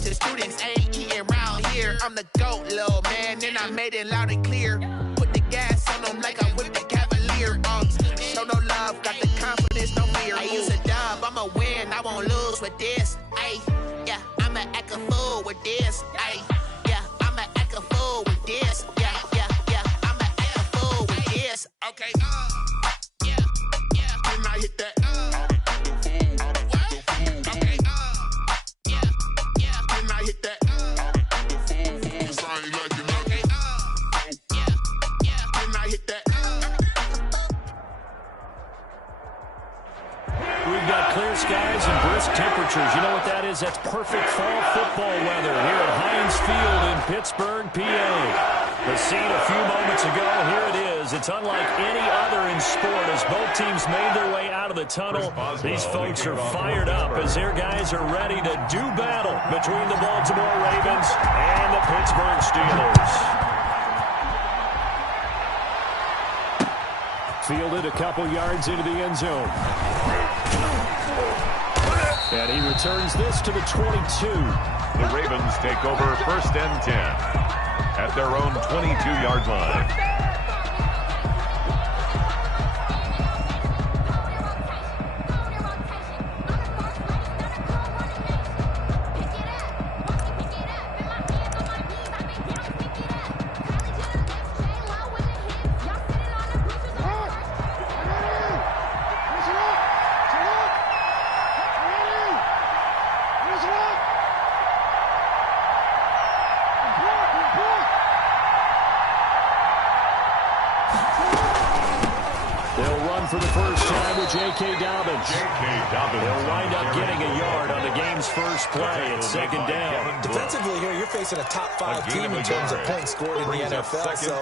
bunch of students ain't eating round here. I'm the GOAT, little man, and I made it loud and clear. Put the gas on them like I whipped the Cavalier. Show no love, got the confidence, no fear. I use a dub, I'ma win, I won't lose with this. Ay, yeah, I'ma act a fool with this. Ay, yeah, I'ma act a fool with this. Yeah, I'ma act a fool with this. Okay, yeah, can I hit that? Okay, yeah, can I hit that? Cause I ain't like it. Okay, yeah, can I hit that? We've got clear skies and brisk temperatures. You know what that is? That's perfect fall football weather here at Heinz Field in Pittsburgh, PA. The scene a few moments ago, here it is. It's unlike any other in sport as both teams made their way out of the tunnel. These folks are fired up as their guys are ready to do battle between the Baltimore Ravens and the Pittsburgh Steelers. Fielded a couple yards into the end zone. And he returns this to the 22. The Ravens take over 1st and 10 at their own 22-yard line. For the first time with J.K. Dobbins. They'll wind up getting a yard on the game's first play at 2nd down. Defensively here, you're facing a top 5 team in terms of points scored in the NFL. So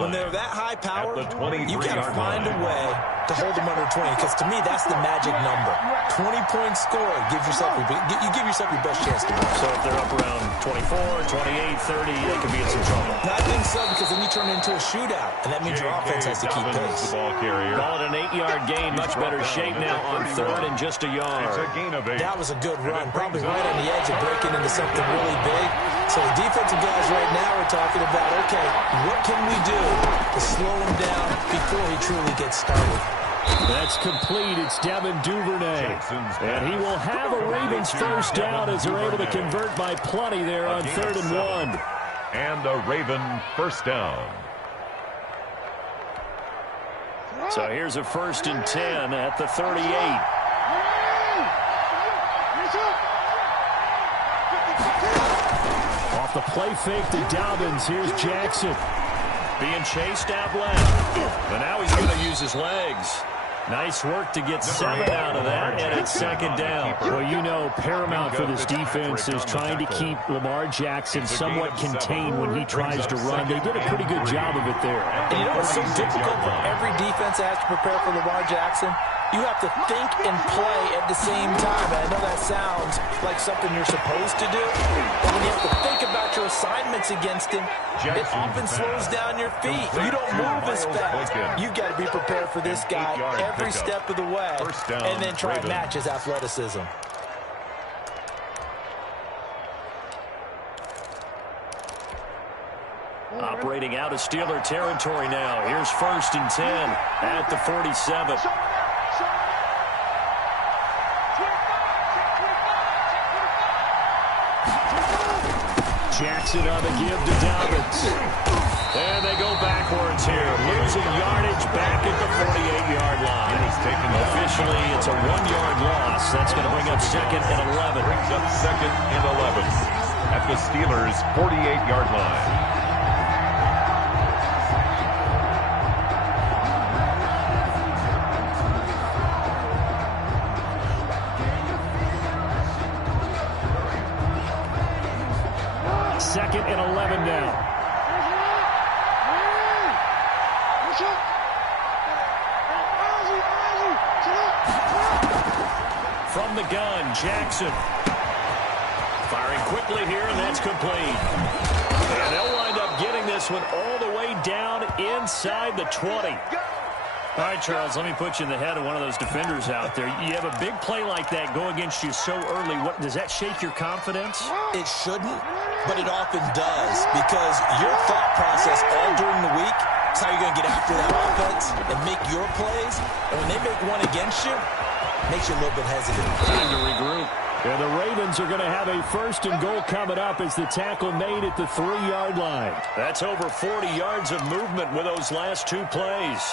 when they're that high power, you got to find a way to hold them under 20. Because to me, that's the magic number. 20 points scored. You give yourself your best chance to win. So if they're up around 24, 28, 30, they could be in some trouble. No, I think so, because then you turn it into a shootout, and that means your offense has to keep pace. Ball an 8-yard gain, much better shape now on 3rd and just a yard. It's a gain of 8. That was a good run, probably right on the edge of breaking into something really big. So the defensive guys right now are talking about, okay, what can we do to slow him down before he truly gets started? That's complete. It's Devin Duvernay. And he will have a Ravens first down as they're able to convert by plenty there on 3rd and 1. And a Raven first down. So here's a 1st and 10 at the 38. Off the play fake to Dobbins. Here's Jackson. Being chased out left. But now he's going to use his legs. Nice work to get 7 out of that, and it's 2nd down. Well, you know, paramount for this defense is trying to keep Lamar Jackson somewhat contained when he tries to run. They did a pretty good job of it there. And you know what's so difficult for every defense that has to prepare for Lamar Jackson? You have to think and play at the same time. And I know that sounds like something you're supposed to do, but when you have to think about your assignments against him, it often slows down your feet. You don't move as fast. You've got to be prepared for this guy every step of the way, and then try and match his athleticism. Operating out of Steeler territory now. Here's 1st and 10 at the 47. Jackson on the give to Dobbins. And they go backwards here. Losing yardage back at the 48-yard line. Officially, it's a 1-yard loss. That's going to bring up 2nd and 11. Brings up 2nd and 11 at the Steelers' 48-yard line. Second and 11 now. From the gun, Jackson. Firing quickly here, and that's complete. And they'll wind up getting this one all the way down inside the 20. All right, Charles, let me put you in the head of one of those defenders out there. You have a big play like that go against you so early. What does that shake your confidence? It shouldn't, but it often does, because your thought process all during the week is how you're going to get after that offense and make your plays. And when they make one against you, it makes you a little bit hesitant. Time to regroup. And the Ravens are going to have a 1st and goal coming up as the tackle made at the 3-yard line. That's over 40 yards of movement with those last 2 plays.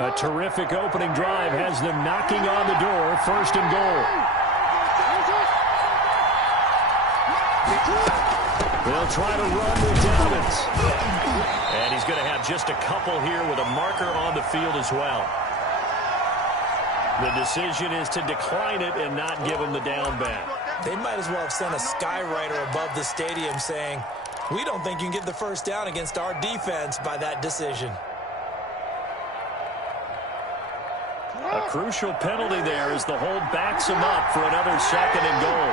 A terrific opening drive has them knocking on the door. 1st and goal. They'll try to run with Dobbins. And he's going to have just a couple here with a marker on the field as well. The decision is to decline it and not give him the down back. They might as well have sent a skywriter above the stadium saying, we don't think you can get the 1st down against our defense by that decision. A crucial penalty there as the hold backs him up for another 2nd and goal.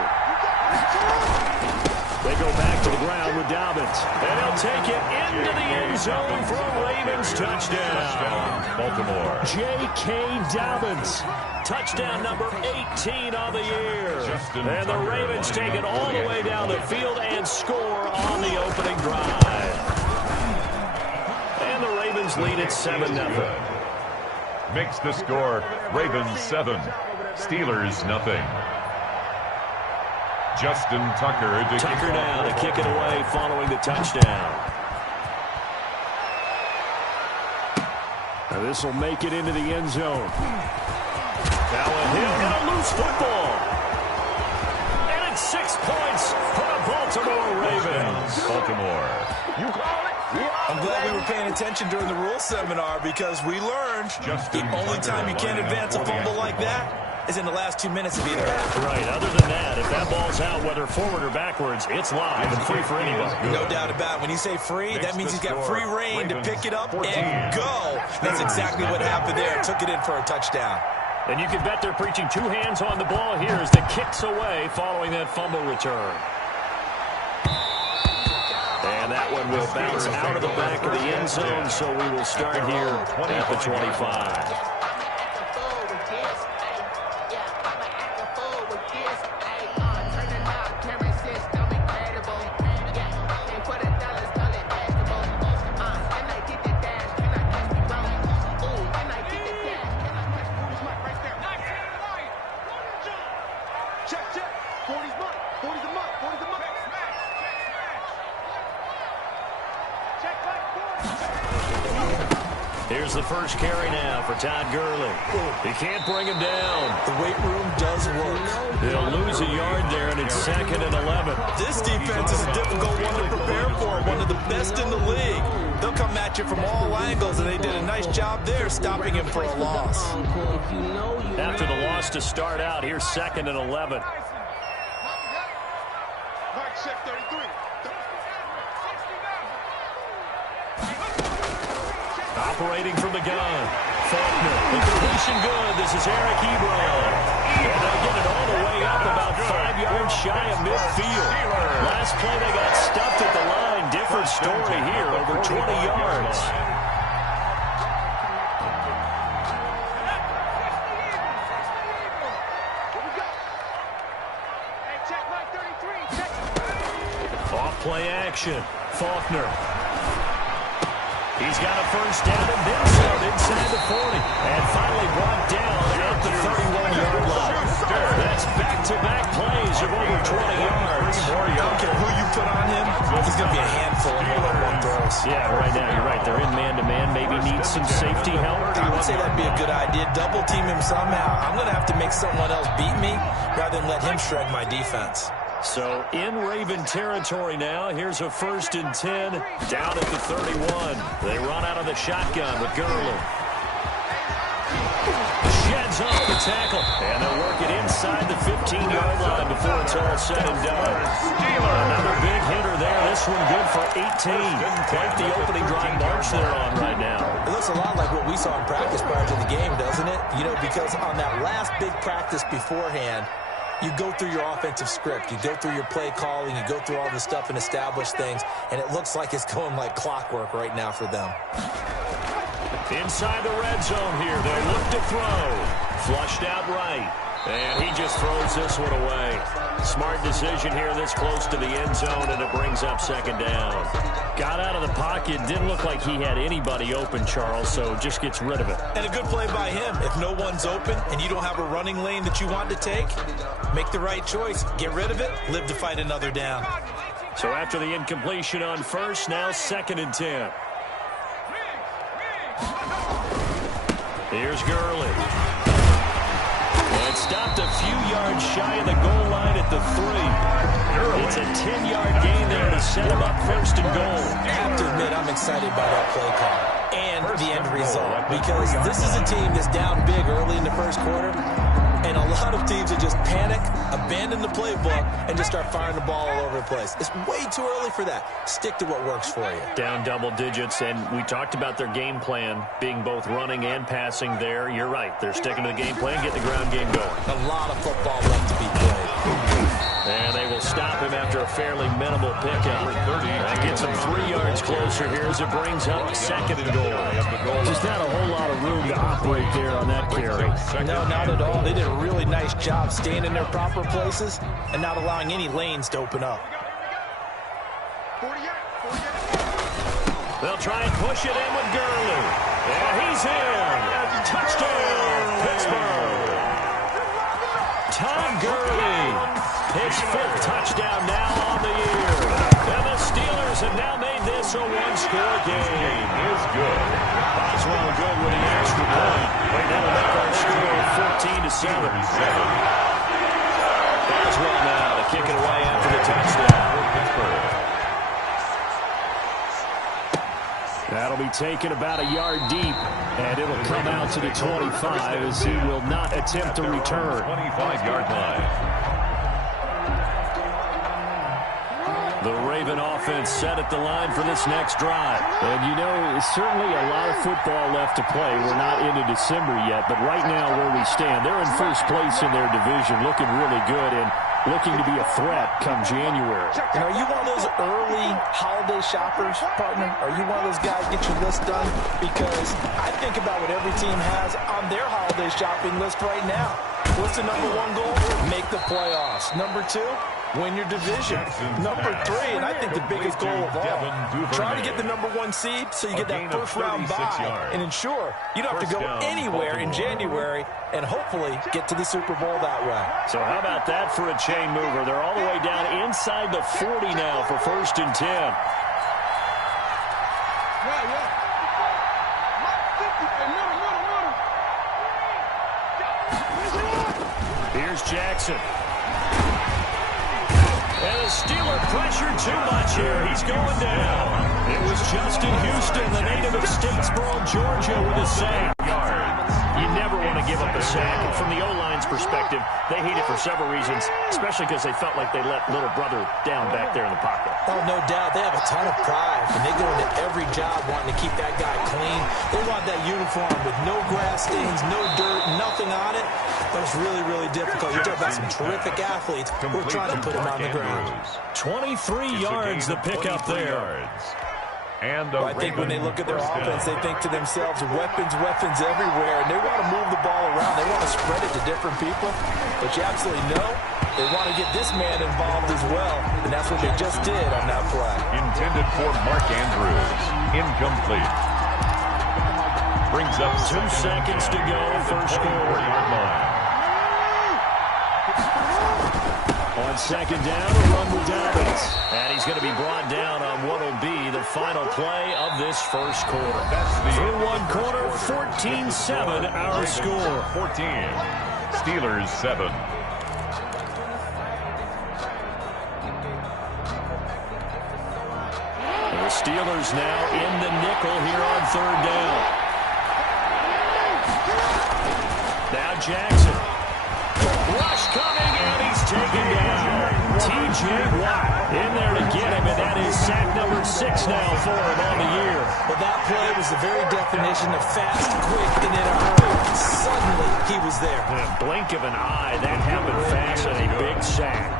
They go back to the ground with Dobbins. And he'll take it into the end zone for a Ravens touchdown. Baltimore. J.K. Dobbins. Touchdown number 18 on the year. And the Ravens take it all the way down the field and score on the opening drive. And the Ravens lead it 7-0. Makes the score Ravens 7, Steelers nothing. Justin Tucker now to kick it away following the touchdown. Now this will make it into the end zone. Now a hit and a loose football. And it's 6 points for the Baltimore Ravens. Baltimore. You call it? I'm glad we were paying attention during the rules seminar, because we learned the only time you can't advance a fumble like that is in the last 2 minutes of either half. Right. Other than that, if that ball's out, whether forward or backwards, it's live and free for anybody. No doubt about it. When you say free, that means he's got free reign to pick it up and go. That's exactly what happened there. Took it in for a touchdown. And you can bet they're preaching 2 hands on the ball here as the kick's away following that fumble return. And that one will bounce out of the back of the end zone, so we will start here at the 25. Here's the first carry now for Todd Gurley. He can't bring him down. The weight room does work. They'll lose a yard there, and it's 2nd and 11. This defense is a difficult one to prepare for, one of the best in the league. They'll come at you from all angles, and they did a nice job there stopping him for a loss. After the loss to start out, here's 2nd and 11. Operating from the gun. Faulkner. The completion good. This is Eric Ebron. And they'll get it all the way up about 5 yards shy of midfield. Last play they got stuffed at the line. Different story here. Over 20 yards. Off play action. Faulkner. He's got a first down and then some inside the 40. And finally brought down at the 31-yard line. That's back-to-back plays of over 20 yards. I don't care who you put on him. He's going to be a handful of one-on-one throws. Yeah, right now you're right. They're in man-to-man. Maybe need some safety help. I would say that'd be a good idea. Double team him somehow. I'm going to have to make someone else beat me rather than let him shred my defense. So in Raven territory now. Here's a 1st and 10 down at the 31. They run out of the shotgun with Gurley. Sheds off the tackle. And they'll work it inside the 15-yard line before it's all said and done. Another big hitter there. This one good for 18. Quite the opening drive march they're on right now. It looks a lot like what we saw in practice prior to the game, doesn't it? You know, because on that last big practice beforehand, You go through your offensive script. You go through your play calling. You go through all this stuff and establish things, and it looks like it's going like clockwork right now for them. Inside the red zone here. They'll look to throw. Flushed out right. And he just throws this one away. Smart decision here this close to the end zone, and it brings up second down. Got out of the pocket. Didn't look like he had anybody open, Charles, so just gets rid of it. And a good play by him. If no one's open and you don't have a running lane that you want to take, make the right choice. Get rid of it. Live to fight another down. So after the incompletion on first, now 2nd and 10. Here's Gurley. And stopped a few yards shy of the goal line at the 3. It's a 10-yard gain there to set him up 1st and goal. I have to admit, I'm excited by that play call and the end result, because this is a team that's down big early in the first quarter, and a lot of teams that just panic, abandon the playbook, and just start firing the ball all over the place. It's way too early for that. Stick to what works for you. Down double digits, and we talked about their game plan being both running and passing there. You're right. They're sticking to the game plan, getting the ground game going. A lot of football left to be played. And they will stop him after a fairly minimal pickup. That gets him 3 yards closer here as it brings up 2nd and goal. Just not a whole lot of room to operate there on that carry. No, not at all. They did a really nice job staying in their proper places and not allowing any lanes to open up. They'll try and push it in with Gurley. And he's in. Touchdown, Pittsburgh. Tom Gurley. His 5th touchdown now on the year. And the Steelers have now made this a one-score game. Is good. Boswell good with the extra point. That'll make our score 14-7. Boswell now to kick it away after the touchdown. That'll be taken about a yard deep, and it'll come out to the 25 as he will not attempt to return. 25-yard line. The Raven offense set at the line for this next drive. And, you know, certainly a lot of football left to play. We're not into December yet, but right now where we stand, they're in first place in their division, looking really good and looking to be a threat come January. And are you one of those early holiday shoppers, partner? Are you one of those guys get your list done? Because I think about what every team has on their holiday shopping list right now. What's the number 1 goal? Make the playoffs. Number 2, win your division. Number 3, and I think the biggest goal of all, try to get the number 1 seed so you get that first round bye and ensure you don't have to go anywhere in January and hopefully get to the Super Bowl that way. So how about that for a chain mover? They're all the way down inside the 40 now for 1st and 10. Here's Jackson. And the Steeler pressure too much here. He's going down. It was Justin Houston, the native of Statesboro, Georgia, with a sack. You never want to give up a sack. And from the O-line's perspective, they hate it for several reasons, especially because they felt like they let little brother down back there in the pocket. Oh, no doubt. They have a ton of pride, and they go into every job wanting to keep that guy clean. They want that uniform with no grass stains, no dirt, nothing on it. But it's really, really difficult. You're talking about some terrific athletes who are trying to put him on the ground. 23 yards the pickup there. And well, I think when they look at their offense, they think to themselves, weapons everywhere, and they want to move the ball around. They want to spread it to different people, but you absolutely know they want to get this man involved as well, and that's what they just did on that play. Intended for Mark Andrews. Incomplete. Brings up 2 seconds to go, first quarter. On 2nd down, a run with Dobbins. And he's going to be brought down on what will be the final play of this first quarter. Through 1 quarter, 14-7 our score. 14. Steelers 7. And the Steelers now in the nickel here on 3rd down. Now Jackson. Rush coming, and he's taken down. T.J. Watt in there to get him, and that is sack number 6 now for him on the year. But that play was the very definition of fast, quick, and in a hurry. Suddenly, he was there. In a blink of an eye, that happened fast, and a big sack.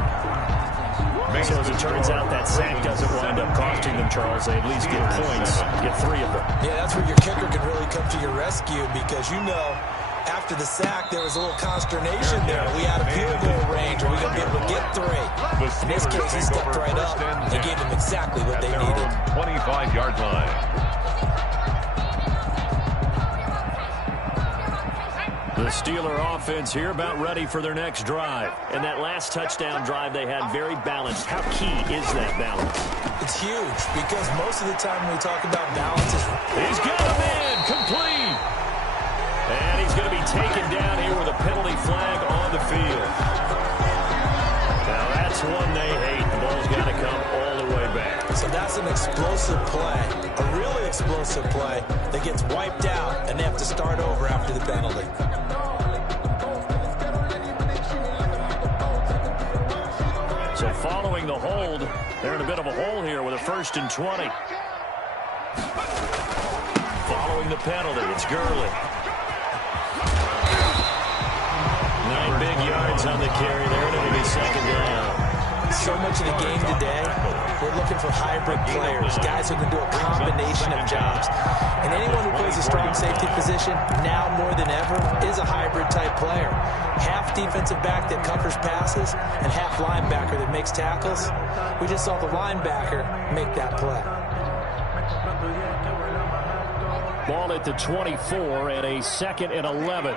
So as it turns out, that sack doesn't wind up costing them, Charles. They at least get points, get 3 of them. Yeah, that's where your kicker can really come to your rescue because, you know, after the sack, there was a little consternation there. We had a field goal range. Are we going to be able to get 3? In this case, he stepped right up and gave them exactly what they needed. 25-yard line. The Steeler offense here about ready for their next drive. And that last touchdown drive they had very balanced. How key is that balance? It's huge because most of the time when we talk about balance is... He's got him in, complete. And he's going to be taken down here with a penalty flag on the field. Now that's one they hate. The ball's got to come all the way back. So that's an explosive play, a really explosive play that gets wiped out, and they have to start over after the penalty. So following the hold, they're in a bit of a hole here with a 1st and 20. Following the penalty, it's Gurley. 9 big yards on the carry there, and it'll be 2nd down. So much of the game today, we're looking for hybrid players, guys who can do a combination of jobs. And anyone who plays a strong safety position, now more than ever, is a hybrid-type player. Half defensive back that covers passes and half linebacker that makes tackles. We just saw the linebacker make that play. Ball at the 24 and a 2nd and 11.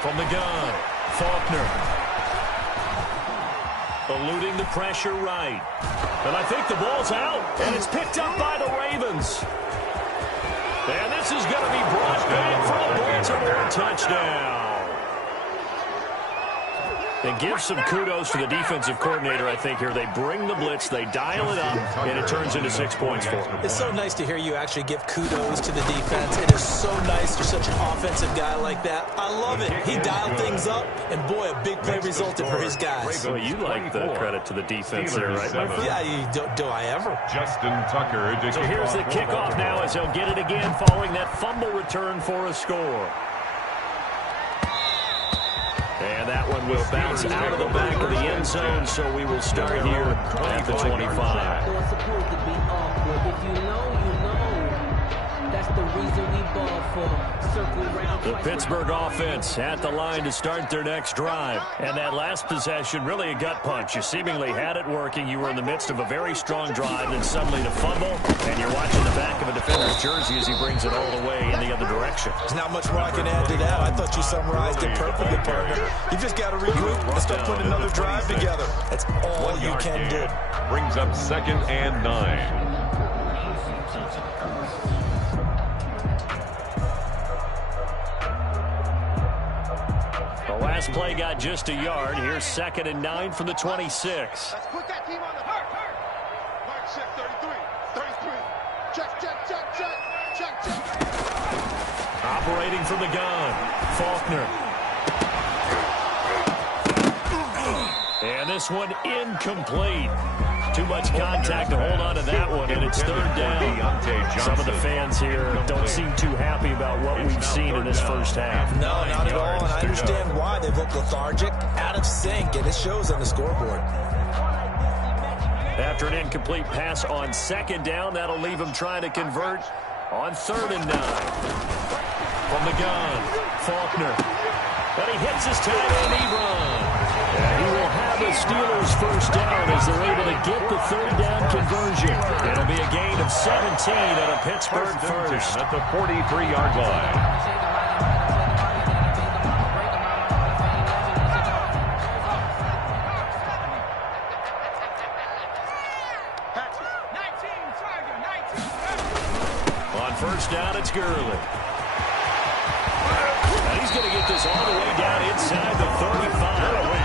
From the gun, Faulkner. Eluding the pressure right. And I think the ball's out, and it's picked up by the Ravens. And this is going to be brought back for a Baltimore touchdown. And give some kudos to the defensive coordinator, I think, here. They bring the blitz, they dial it up, and it turns into 6 points for them. It's so nice to hear you actually give kudos to the defense. It is so nice for such an offensive guy like that. I love it. He dialed things up, and boy, a big play resulted for his guys. Well, you like the credit to the defense there, right, my friend? Yeah, do I ever? Justin Tucker. So here's the kickoff now as he'll get it again following that fumble return for a score. And that one will bounce out of the back of the end zone, so we will start here at the 25. It's supposed to be awkward. If you know, you know. That's the reason we ball for circle round. The Pittsburgh offense at the line to start their next drive. And that last possession, really a gut punch. You seemingly had it working. You were in the midst of a very strong drive, then suddenly to fumble, and you're watching the back of a defender's jersey as he brings it all the way in the other direction. There's not much more I can add to that. I thought you summarized it perfectly, partner. You just got to regroup and start putting another drive together. That's all you can do. Brings up 2nd and 9. The last play got just a yard. Here's 2nd and 9 from the 26. Let's put that team on the hurt. Mark check 33. Check. Operating from the gun, Faulkner. And this one incomplete. Too much contact to hold on to that one, and it's 3rd down. Some of the fans here don't seem too happy about what we've seen in this first half. No, not at all, and I understand why. They've looked lethargic, out of sync, and it shows on the scoreboard. After an incomplete pass on 2nd down, that'll leave him trying to convert on 3rd and 9. From the gun, Faulkner. But he hits his tight end, Ebron. And he will have the Steelers' first down as they're able to get the 3rd down conversion. It'll be a gain of 17 at a Pittsburgh first. At the 43-yard line. On 1st down, it's Gurley. And he's going to get this all the way down inside the 35.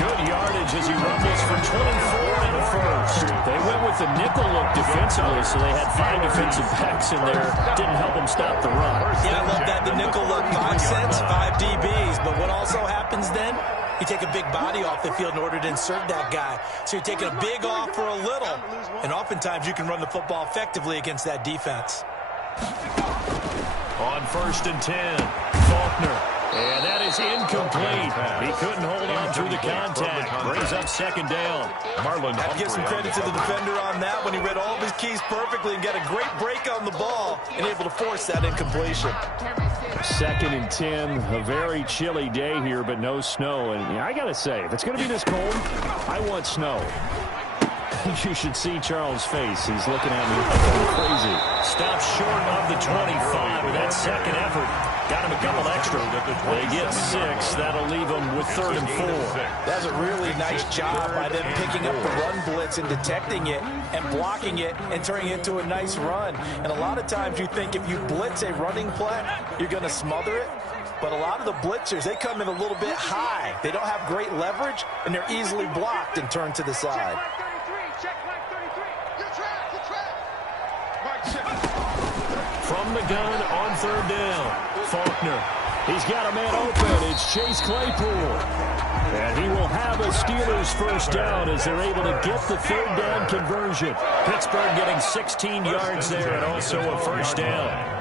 Good yardage as he rumbles for 24 and a first. They went with the nickel look defensively, so they had 5 defensive backs in there. Didn't help them stop the run. Yeah, I love that. The nickel look, 5 cents, 5 DBs. But what also happens then You take a big body off the field in order to insert that guy. So you're taking a big off for a little. And oftentimes you can run the football effectively against that defense. On 1st and 10, Faulkner. And that is incomplete. He couldn't hold on through the contact. Brings up 2nd down. Marlon I'd give some Humphrey credit to the defender on that when he read all of his keys perfectly and got a great break on the ball and able to force that incompletion. 2nd and 10, a very chilly day here, but no snow. And I got to say, if it's going to be this cold, I want snow. You should see Charles' face. He's looking at me crazy. Stops short of the 25 with that second effort. Got him a couple extra. They get 6. That'll leave them with 3rd and 4. That's a really nice job by them picking up the run blitz and detecting it and blocking it and turning it into a nice run. And a lot of times you think if you blitz a running play, you're going to smother it. But a lot of the blitzers, they come in a little bit high. They don't have great leverage, and they're easily blocked and turned to the side. From the gun on 3rd down, Faulkner. He's got a man open. It's Chase Claypool. And he will have a Steelers 1st down as they're able to get the 3rd down conversion. Pittsburgh getting 16 yards there and also a 1st down.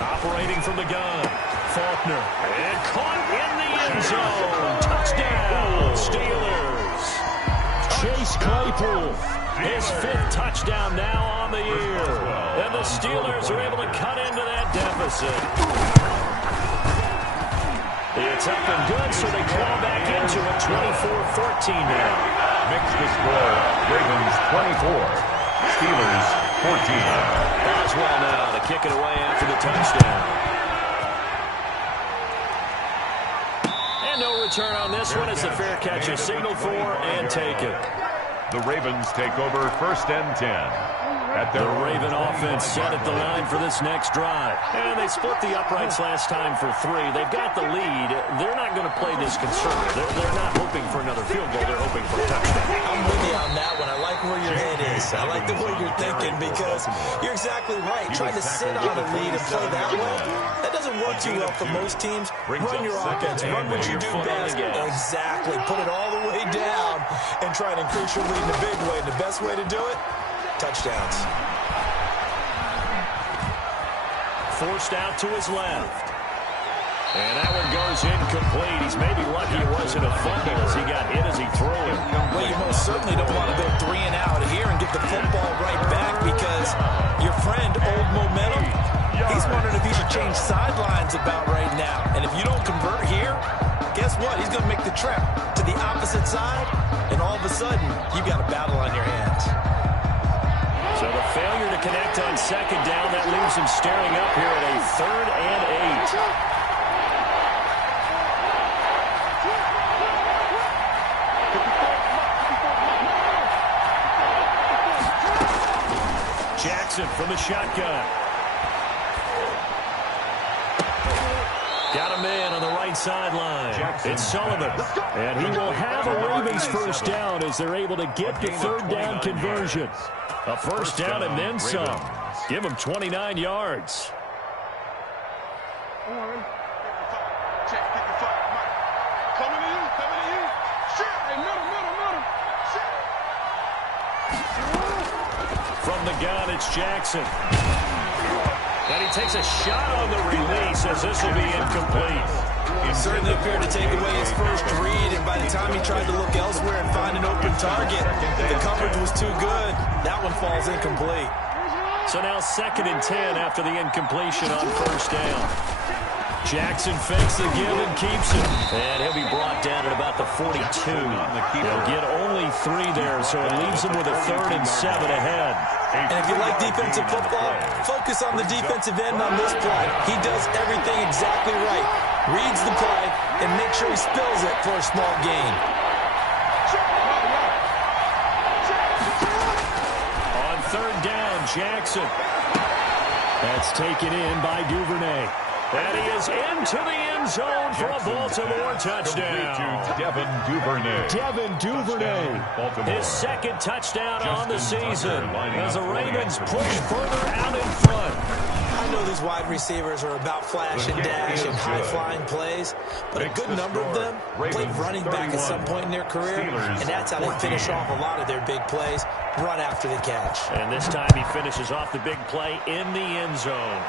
Operating from the gun, Faulkner. And caught in the end zone. Touchdown, Steelers. Chase Claypool, his 5th touchdown now on the year. And the Steelers are able to cut into that deficit. It's up and good, so they claw back into it, 24-14 now. Mix the score. Ravens 24, Steelers 14. Boswell now to kick it away after the touchdown. And no return on this one as the fair catch is signaled for and taken. The Ravens take over 1st and 10. The Raven offense set at the line for this next drive. And they split the uprights last time for 3. They've got the lead. They're not going to play this conservative. They're not hoping for another field goal. They're hoping for a touchdown. I'm with you on that one. I like where your head is. I like the way you're thinking because you're exactly right. Trying to sit on a lead and play that way, that doesn't work too well for most teams. Run your offense. Run what you do best. Exactly. Put it all the way down and try and increase your lead in a big way. And the best way to do it, touchdowns. Forced out to his left. And that one goes incomplete. He's maybe lucky it wasn't a fumble as he got hit as he threw it. Well, you most certainly don't want to go 3 and out here and get the football right back because your friend, Old Momentum, he's wondering if he should change sidelines about right now. And if you don't convert here, guess what? He's going to make the trip to the opposite side, and all of a sudden, you've got a battle on your hands. So the failure to connect on 2nd down, that leaves him staring up here at a 3rd and 8. Jackson from the shotgun. Got a man on the right sideline. It's Sullivan. And he will have a Ravens 1st down as they're able to get the 3rd down conversion. A 1st down and then some. Give him 29 yards. From the gun, it's Jackson. And he takes a shot on the release as this will be incomplete. He certainly appeared to take away his first read, and by the time he tried to look elsewhere and find an open target, the coverage was too good. That one falls incomplete. So now 2nd and 10 after the incompletion on 1st down. Jackson fakes the give and keeps it. And he'll be brought down at about the 42. He'll get only 3 there, so it leaves him with a 3rd and 7 ahead. And if you like defensive football, focus on the defensive end on this play. He does everything exactly right. Reads the play and makes sure he spills it for a small gain. On 3rd down, Jackson. That's taken in by Duvernay. And he is into the end zone for a Baltimore touchdown. Devin Duvernay. His second touchdown on the season as the Ravens push further out in front. I know these wide receivers are about flash and dash and high-flying plays, but a good number of them played running back at some point in their career, and that's how they finish off a lot of their big plays, run after the catch. And this time he finishes off the big play in the end zone.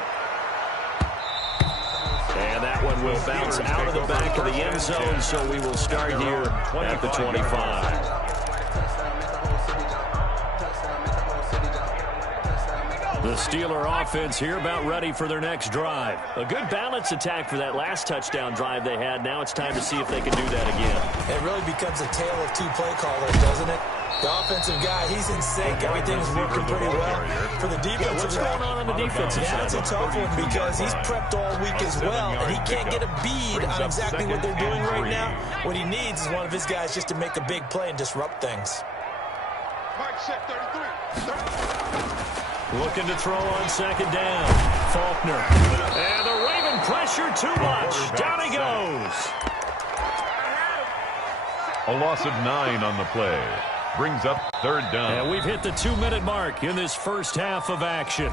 And that one will bounce out of the back of the end zone, so we will start here at the 25. The Steeler offense here about ready for their next drive. A good balance attack for that last touchdown drive they had. Now it's time to see if they can do that again. It really becomes a tale of two play callers, doesn't it? The offensive guy, he's in sync. Everything's working pretty well. For the defensive what's going on the defensive side? That's a tough one because he's prepped all week as well, and he can't get a bead on exactly what they're doing right now. What he needs is one of his guys just to make a big play and disrupt things. Mark check 33. Looking to throw on second down. Faulkner. And the Raven pressure too much. Down he goes. A loss of 9 on the play. Brings up third down. And we've hit the 2-minute mark in this first half of action.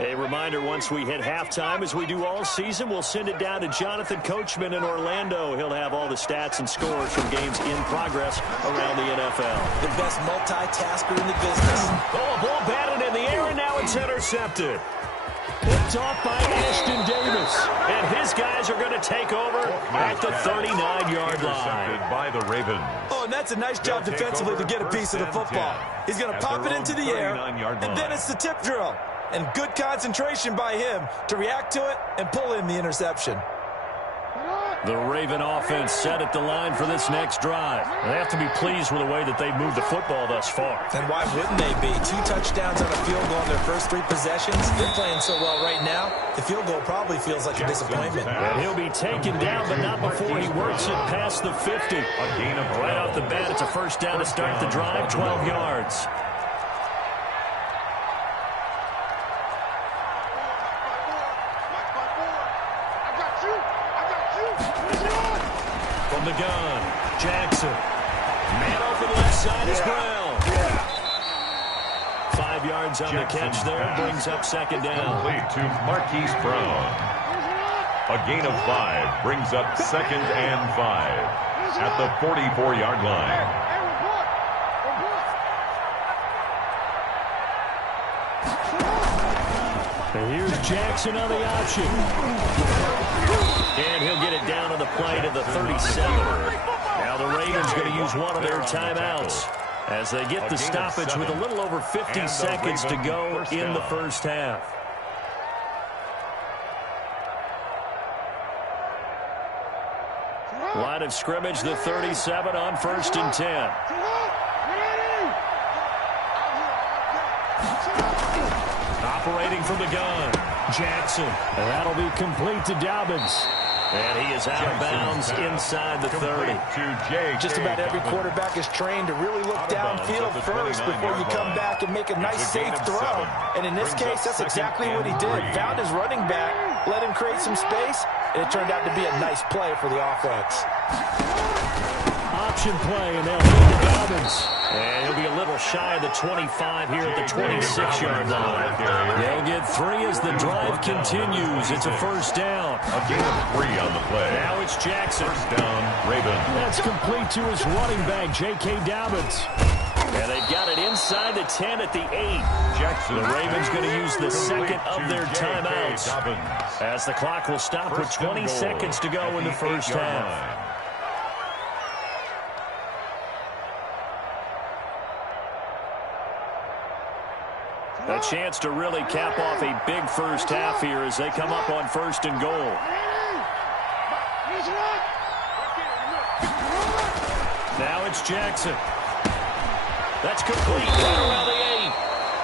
A reminder, once we hit halftime, as we do all season, we'll send it down to Jonathan Coachman in Orlando. He'll have all the stats and scores from games in progress around the NFL. The best multitasker in the business. Oh, a ball batted in the air, and now it's intercepted. Picked off by Ashton Davis. And his guys are going to take over at the 39-yard line. By the Ravens. Oh, and that's a nice job defensively to get a piece of the football. He's going to pop it into the air, and then it's the tip drill. And good concentration by him to react to it and pull in the interception. The Raven offense set at the line for this next drive. They have to be pleased with the way that they've moved the football thus far. And why wouldn't they be? 2 touchdowns on a field goal in their first 3 possessions. They're playing so well right now, the field goal probably feels like a disappointment. And he'll be taken down, but not before he works it past the 50. Right off the bat, it's a first down to start the drive, 12 yards. From the gun, Jackson. Man open left side is Brown. 5 yards on the catch there. Brings up second down. Complete to Marquise Brown. A gain of 5 brings up second and 5 at the 44-yard line. And here's Jackson on the option. And he'll get it down on the play to the 37. Now the Ravens going to use one of their timeouts as they get the stoppage with a little over 50 seconds to go in the first half. Line of scrimmage, the 37 on 1st and 10. Operating from the gun, Jackson. And that'll be complete to Dobbins. And he is out of bounds inside the 30. Just about every quarterback is trained to really look downfield first before you come back and make a nice, safe throw. And in this case, that's exactly what he did. Found his running back, let him create some space, and it turned out to be a nice play for the offense. Option play, and they'll hit to Dobbins. And he'll be a little shy of the 25 here at the 26-yard line. They'll get 3 as the drive continues. It's a first down. A gain of 3 on the play. Now it's Jackson. First down, Ravens. That's complete to his running back, J.K. Dobbins. And they've got it inside the 10 at the 8. Jackson. The Ravens going to use the second of their timeouts as the clock will stop with 20 seconds to go in the first half. A chance to really cap off a big first half here as they come up on 1st and goal. Now it's Jackson. That's complete right around the 8.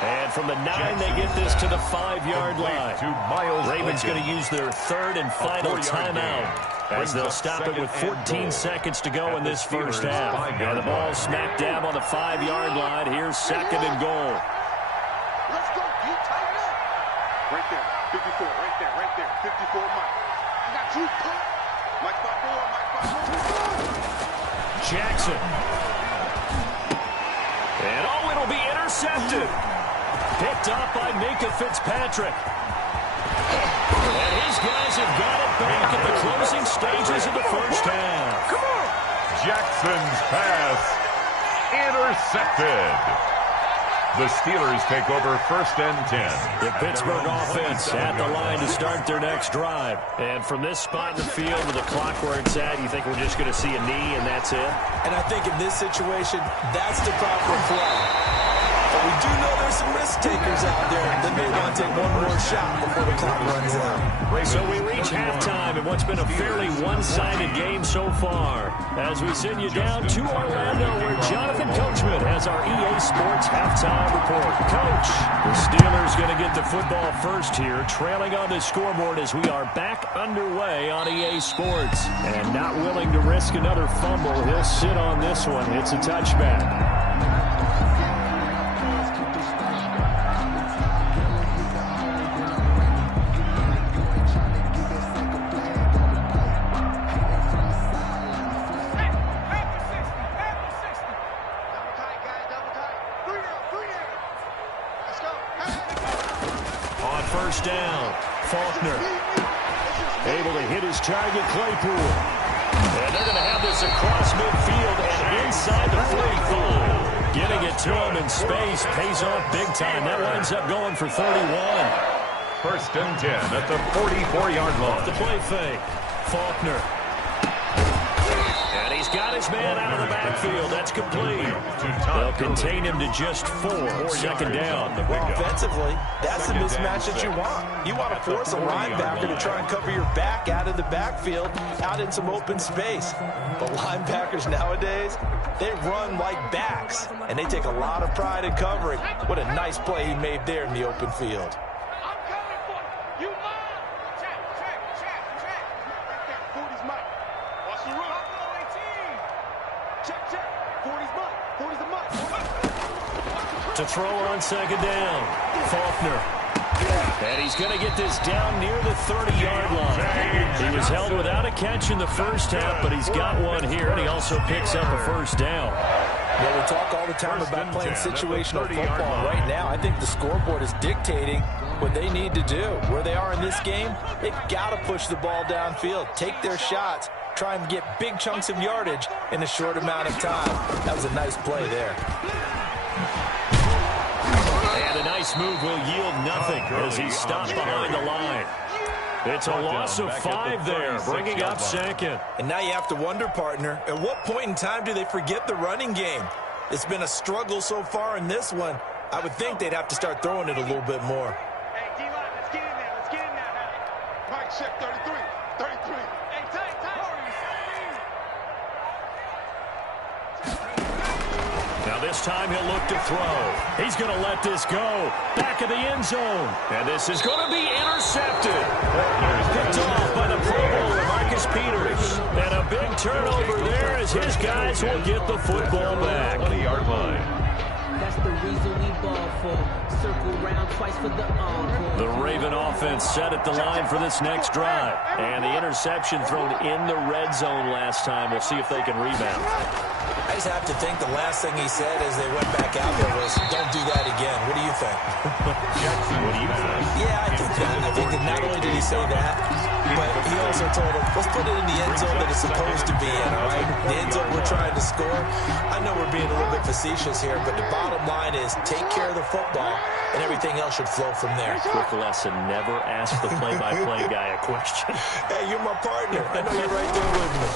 And from the 9, they get this to the 5-yard line. Ravens going to use their 3rd and final timeout as they'll stop it with 14 seconds to go in this first half. And the ball smack dab on the 5-yard line. Here's 2nd and goal. Right there. 54. Right there. Right there. 54, Mike. I got you. Mike 5-4. Jackson. And it'll be intercepted. Picked off by Minka Fitzpatrick. And his guys have got it back at the closing stages of the first half. Jackson's pass intercepted. The Steelers take over 1st and 10. The Pittsburgh offense at the line to start their next drive. And from this spot in the field with the clock where it's at, you think we're just going to see a knee and that's it? And I think in this situation, that's the proper play. But we do know there's some risk takers out there that may want to take one more shot before the clock runs out. So we reach halftime in what's been a fairly one-sided game so far. As we send you down to Orlando, where Jonathan Coachman has our EA Sports halftime report. Coach, the Steelers going to get the football first here, trailing on the scoreboard as we are back underway on EA Sports. And not willing to risk another fumble, he'll sit on this one. It's a touchback. Target Claypool. And they're going to have this across midfield and inside the 45. Getting it to him in space pays off big time. That winds up going for 31. 1st and 10 at the 44-yard line. Off the play fake. Faulkner. And he's got his man out of the backfield. That's complete. They'll contain him to just 4. 2nd down. Well, offensively, that's the mismatch that you want. You want to force a linebacker to try and cover your back out of the backfield, out in some open space. But linebackers nowadays, they run like backs, and they take a lot of pride in covering. What a nice play he made there in the open field. To throw on 2nd down. Faulkner. And he's going to get this down near the 30-yard line. He was held without a catch in the first half, but he's got one here, and he also picks up a 1st down. Well, we talk all the time about playing situational football. Right now, I think the scoreboard is dictating what they need to do. Where they are in this game, they've got to push the ball downfield, take their shots, try and get big chunks of yardage in a short amount of time. That was a nice play there. And a nice move will yield nothing as he's stopped behind the line. It's a loss of 5 there, bringing up 2nd. And now you have to wonder, partner, at what point in time do they forget the running game? It's been a struggle so far in this one. I would think they'd have to start throwing it a little bit more. Hey, D-line, let's get in there. Let's get in there now. Mike, check 33. 33. Hey, tight. Now this time he'll look to throw. He's going to let this go. Back of the end zone. And this is going to be intercepted. Picked off by the Pro Bowler, Marcus Peters. And a big turnover there as his guys will get the football back. 20-yard line. That's the reason we ball for. Circle round twice for the encore. The Raven offense set at the line for this next drive. And the interception thrown in the red zone last time. We'll see if they can rebound. I just have to think the last thing he said as they went back out there was, don't do that again. What do you think? Jackson, what do you think? Yeah, I think that. I think that not only did he say that, but he also told him, let's put it in the end zone that it's supposed to be in, all right? The end zone we're trying to score. I know we're being a little bit facetious here, but the bottom line is take care of the football, and everything else should flow from there. Quick lesson, never ask the play-by-play guy a question. Hey, you're my partner. I know you're right there with me.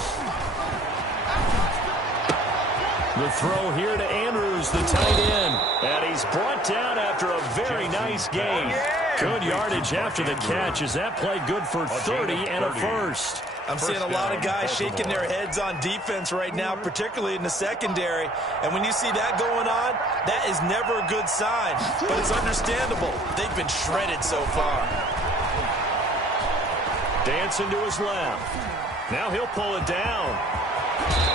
The throw here to Andrews, the tight end. And he's brought down after a very nice game. Good yardage after the catch as that played good for 30 and a first. I'm seeing a lot of guys shaking their heads on defense right now, particularly in the secondary. And when you see that going on, that is never a good sign. But it's understandable. They've been shredded so far. Dancing to his left. Now he'll pull it down.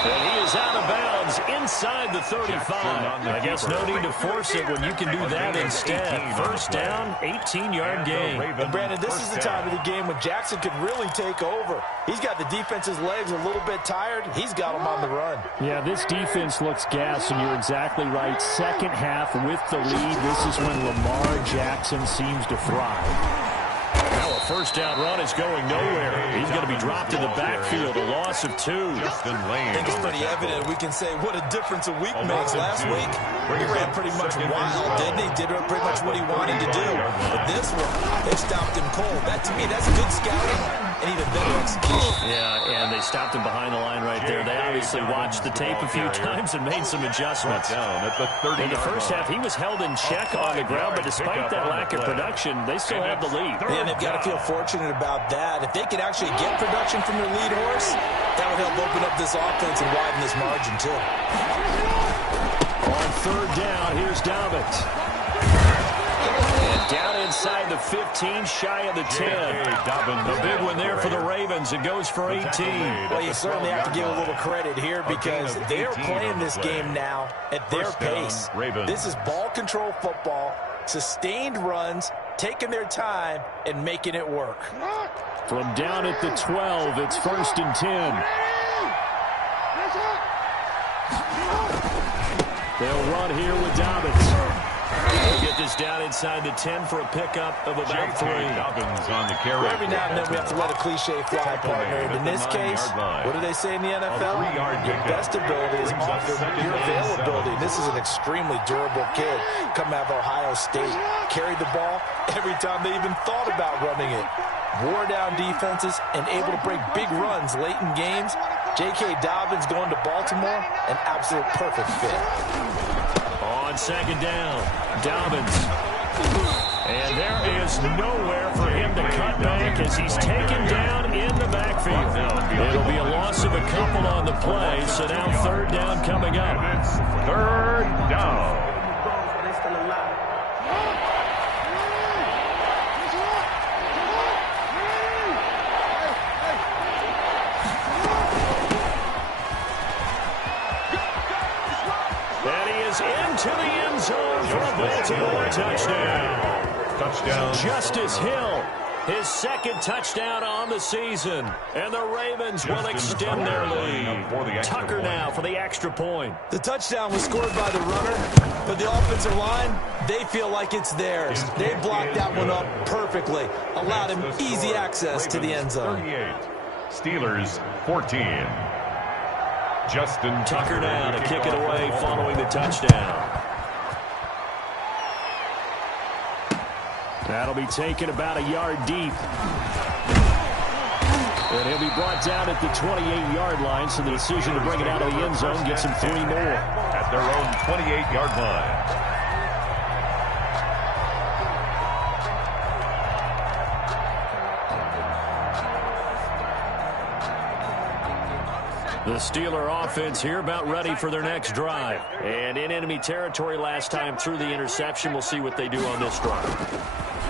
And he is out of bounds inside the 35. I guess no need to force it when you can do that instead. First down, 18-yard gain. And Brandon, this is the time of the game when Jackson could really take over. He's got the defense's legs a little bit tired. He's got them on the run. Yeah, this defense looks gassed, and you're exactly right. Second half with the lead, this is when Lamar Jackson seems to thrive. Now a first down run is going nowhere. He's going to be dropped in the backfield, a loss of 2. I think it's pretty evident. We can say what a difference a week makes. Last week, he ran pretty much wild, didn't he? Did pretty much what he wanted to do. But this one, they stopped him cold. That, to me, that's good scouting and even better execution. Yeah, and they stopped him behind the line right there. They obviously watched the tape a few times and made some adjustments. In the first half, he was held in check on the ground, but despite that lack of production, they still have the lead. And they've got to feel fortunate about that. If they could actually get production from their lead horse, that would help open up this offense and widen this margin, too. On third down, here's Dobbins. And down inside the 15, shy of the 10. A big one there for the Ravens. It goes for 18. Well, you certainly have to give a little credit here because they're playing this game now at their pace. This is ball control football, sustained runs, taking their time and making it work. From down at the 12, it's first and 10. They'll run here with Dobbins. They'll get this down inside the 10 for a pickup of about 3. Dobbins on the carry. Every now and then we have to let a cliche fly, partner. And in this case, what do they say in the NFL? Your best ability is often your availability. And this is an extremely durable kid coming out of Ohio State. Carried the ball every time they even thought about running it. Wore down defenses and able to break big runs late in games. J.K. Dobbins going to Baltimore, an absolute perfect fit. On second down, Dobbins. And there is nowhere for him to cut back as he's taken down in the backfield. It'll be a loss of a couple on the play, so now third down coming up. Third down. Into the end zone for a Baltimore touchdown. Justice Hill, his second touchdown on the season. And the Ravens will extend their lead. Tucker now for the extra point. The touchdown was scored by the runner, but the offensive line, they feel like it's theirs. They blocked that one up perfectly, allowed him easy access to the end zone. 38. Steelers 14. Justin Tucker now to kick it away following the touchdown. That'll be taken about a yard deep. And he'll be brought down at the 28-yard line, so the decision to bring it out of the end zone gets him 3 more. At their own 28-yard line. The Steeler offense here about ready for their next drive. And in enemy territory last time through the interception. We'll see what they do on this drive.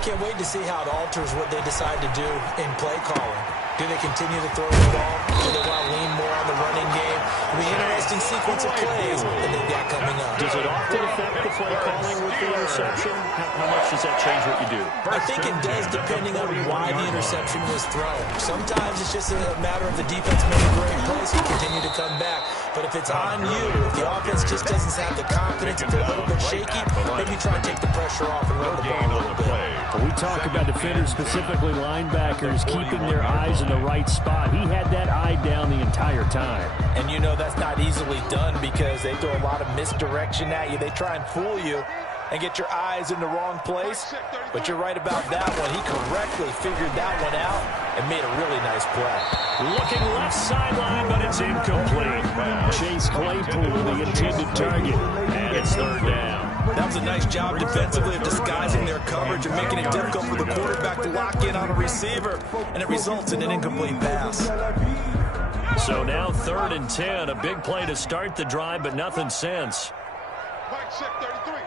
Can't wait to see how it alters what they decide to do in play calling. Do they continue to throw the ball? Do they want to lean more on the running game? It'll be an interesting sequence of plays that they've got coming up. Does it often affect the play calling with the interception? How much does that change what you do? I think it does depending on why the interception was thrown. Sometimes it's just a matter of the defense making great plays and continue to come back. But if it's on you, if the offense just doesn't have the confidence, if they're a little bit shaky, maybe try and take the pressure off and run the ball a little bit. We talk about defenders, specifically linebackers, keeping their eyes in the right spot. He had that eye down the entire time. And you know that's not easily done because they throw a lot of misdirection at you. They try and fool you and get your eyes in the wrong place. But you're right about that one. He correctly figured that one out and made a really nice play. Looking left sideline, but it's incomplete. Chase Claypool, the intended target. And it's third down. That was a nice job defensively of disguising their coverage and making it difficult for the quarterback to lock in on a receiver. And it results in an incomplete pass. So now third and 10. A big play to start the drive, but nothing since. Mike check 33.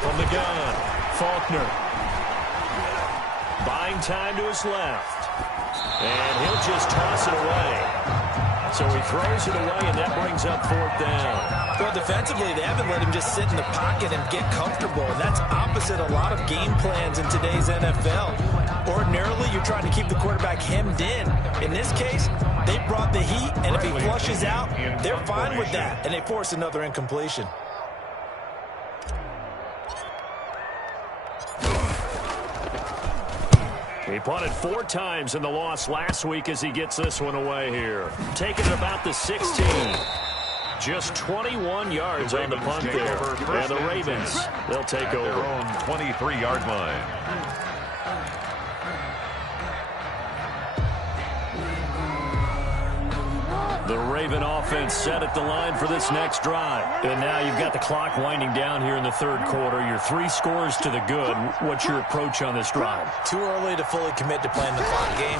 From the gun, Faulkner. Buying time to his left. And he'll just toss it away. So he throws it away, and that brings up 4th down. Well, defensively, they haven't let him just sit in the pocket and get comfortable. And that's opposite a lot of game plans in today's NFL. Ordinarily, you're trying to keep the quarterback hemmed in. In this case, they brought the heat, and if he flushes out, they're fine with that. And they force another incompletion. He punted 4 times in the loss last week as he gets this one away here. Taking it about the 16. Just 21 yards on the punt there. And the Ravens, they'll take over. Their own 23-yard line. The Raven offense set at the line for this next drive. And now you've got the clock winding down here in the 3rd quarter. Your 3 scores to the good. What's your approach on this drive? Too early to fully commit to playing the clock game.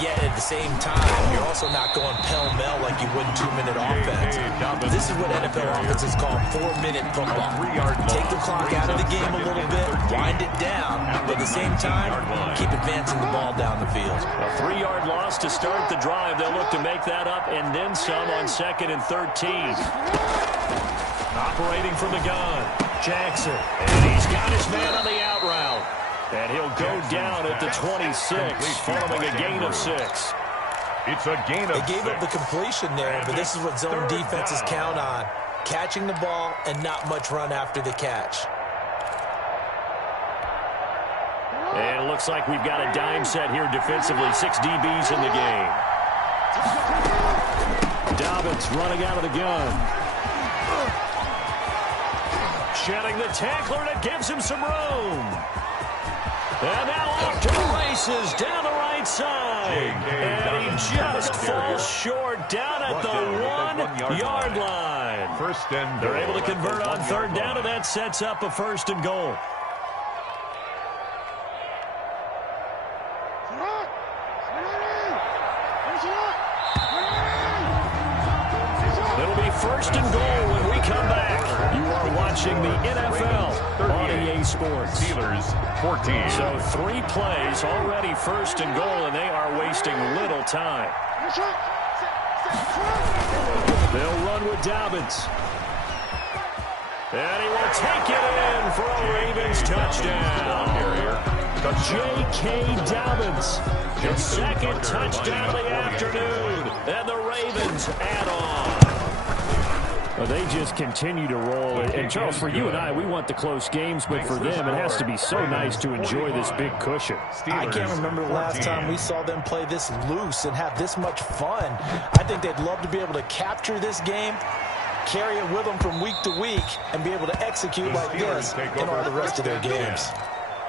Yet at the same time, you're also not going pell-mell like you would in 2-minute offense. This is what NFL offenses call 4-minute football. Take the clock out of the game a little bit, wind it down, but at the same time, keep advancing the ball down the field. A 3-yard loss to start the drive. They'll look to make that up and then some on 2nd and 13. Operating from the gun, Jackson. And he's got his man on the out route. And he'll go down at the 26, following a gain of 6. It's a gain of 6. They gave up the completion there, but this is what zone defenses count on. Catching the ball and not much run after the catch. And it looks like we've got a dime set here defensively. 6 DBs in the game. Dobbins running out of the gun. Shedding the tackler, and it gives him some room. And now off to the races down the right side. And he just falls short down at the 1-yard line. First and They're able to convert on 3rd down, and that sets up a 1st and goal. It'll be 1st and goal when we come back. You are watching the NFL on EA Sports. Steelers 14. So 3 plays already 1st and goal, and they are wasting little time. They'll run with Dobbins. And he will take it in for a Ravens touchdown. J.K. Dobbins, his 2nd touchdown of the afternoon. And the Ravens add on. Well, they just continue to roll. And, Charles, for you and I, we want the close games, but for them, it has to be so nice to enjoy this big cushion. I can't remember the last time we saw them play this loose and have this much fun. I think they'd love to be able to capture this game, carry it with them from week to week, and be able to execute like this in all the rest of their games.